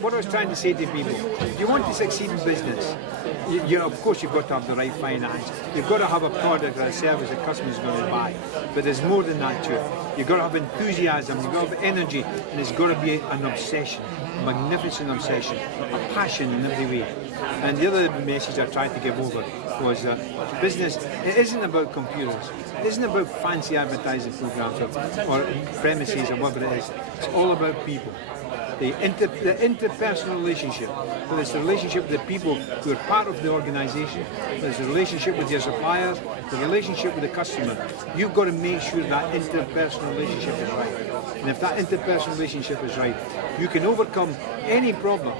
what I was trying to say to people, if you want to succeed in business, of course you've got to have the right finance. You've got to have a product or a service that customers are going to buy. But there's more than that to it. You've got to have enthusiasm, you've got to have energy, and it's got to be an obsession, a magnificent obsession, a passion in every way. And the other message I tried to give over was that business, it isn't about computers. It isn't about fancy advertising programs or premises or whatever it is. It's all about people. The interpersonal relationship, whether it's the relationship with the people who are part of the organisation, whether it's the relationship with your suppliers, the relationship with the customer, you've got to make sure that interpersonal relationship is right. And if that interpersonal relationship is right, you can overcome any problem,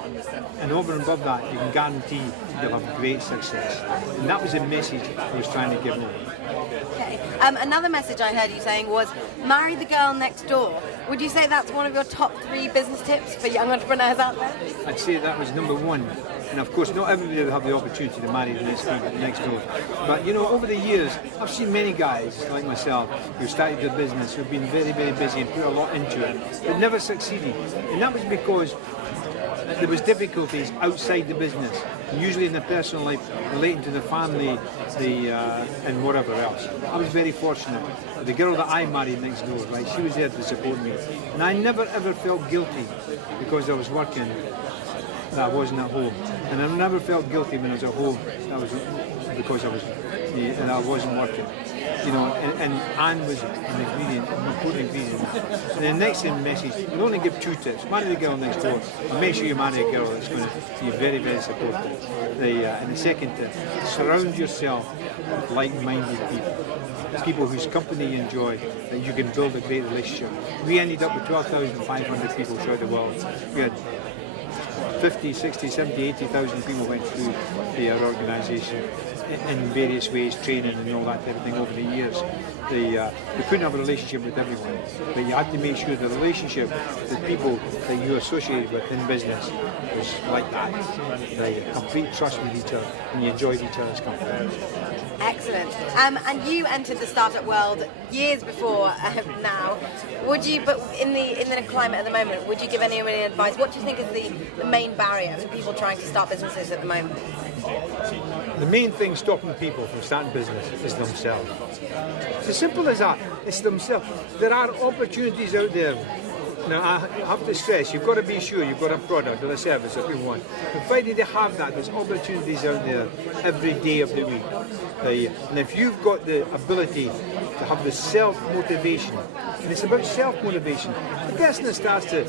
and over and above that, you can guarantee you'll have great success. And that was the message I was trying to give over. Okay. Another message I heard you saying was, marry the girl next door. Would you say that's one of your top 3 business tips for young entrepreneurs out there? I'd say that was number 1. And of course, not everybody will have the opportunity to marry the next door. But you know, over the years, I've seen many guys like myself who started their business, who've been very, very busy and put a lot into it, but never succeeded. And that was because there was difficulties outside the business, usually in the personal life, relating to the family, and whatever else. I was very fortunate. The girl that I married next door, right, she was there to support me, and I never ever felt guilty because I was working that I wasn't at home, and I never felt guilty when I was at home. That was because I wasn't working. You know, and Anne was an ingredient, an important ingredient. And the next message, you only give 2 tips. Marry the girl next door, and make sure you marry a girl that's going to be very, very supportive. And the second tip, surround yourself with like-minded people whose company you enjoy, that you can build a great relationship. We ended up with 12,500 people throughout the world. We had 50, 60, 70, 80,000 people went through our organisation in various ways, training and all that type of thing over the years. You couldn't have a relationship with everyone, but you had to make sure the relationship with people that you associated with in business was like that. They complete trust with each other and you enjoyed each other's company. Excellent. And you entered the startup world years before now. Would you, but in the climate at the moment, would you give anyone any advice? What do you think is the main barrier to people trying to start businesses at the moment? The main thing stopping people from starting business is themselves. It's as simple as that. It's themselves. There are opportunities out there. Now, I have to stress, you've got to be sure you've got a product or a service that you want. Provided they have that, there's opportunities out there every day of the week. And if you've got the ability to have the self-motivation, and it's about self-motivation, the person that starts to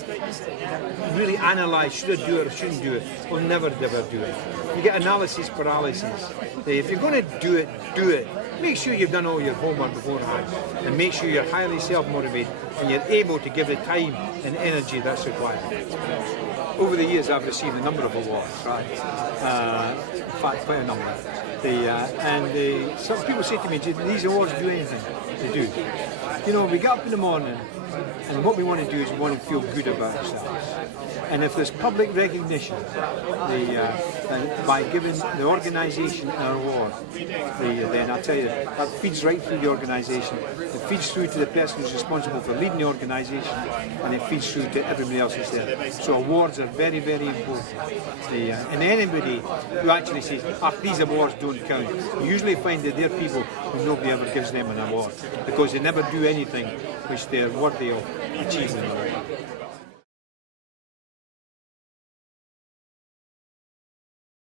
really analyse, should I do it or shouldn't do it, will never ever do it. You get analysis paralysis. If you're going to do it, do it. Make sure you've done all your homework beforehand, and make sure you're highly self-motivated and you're able to give the time and energy that's required. Over the years, I've received a number of awards, right? In fact, quite a number. Some people say to me, "Do these awards do anything?" They do. You know, we get up in the morning, and what we want to do is we want to feel good about ourselves. And if there's public recognition, by giving the organisation an award, then I tell you, that feeds right through the organisation. It feeds through to the person who's responsible for leading the organisation, and it feeds through to everybody else who's there. So awards are very, very important. And anybody who actually says, these awards don't count, you usually find that they're people who nobody ever gives them an award, because they never do anything which they're worthy of achieving.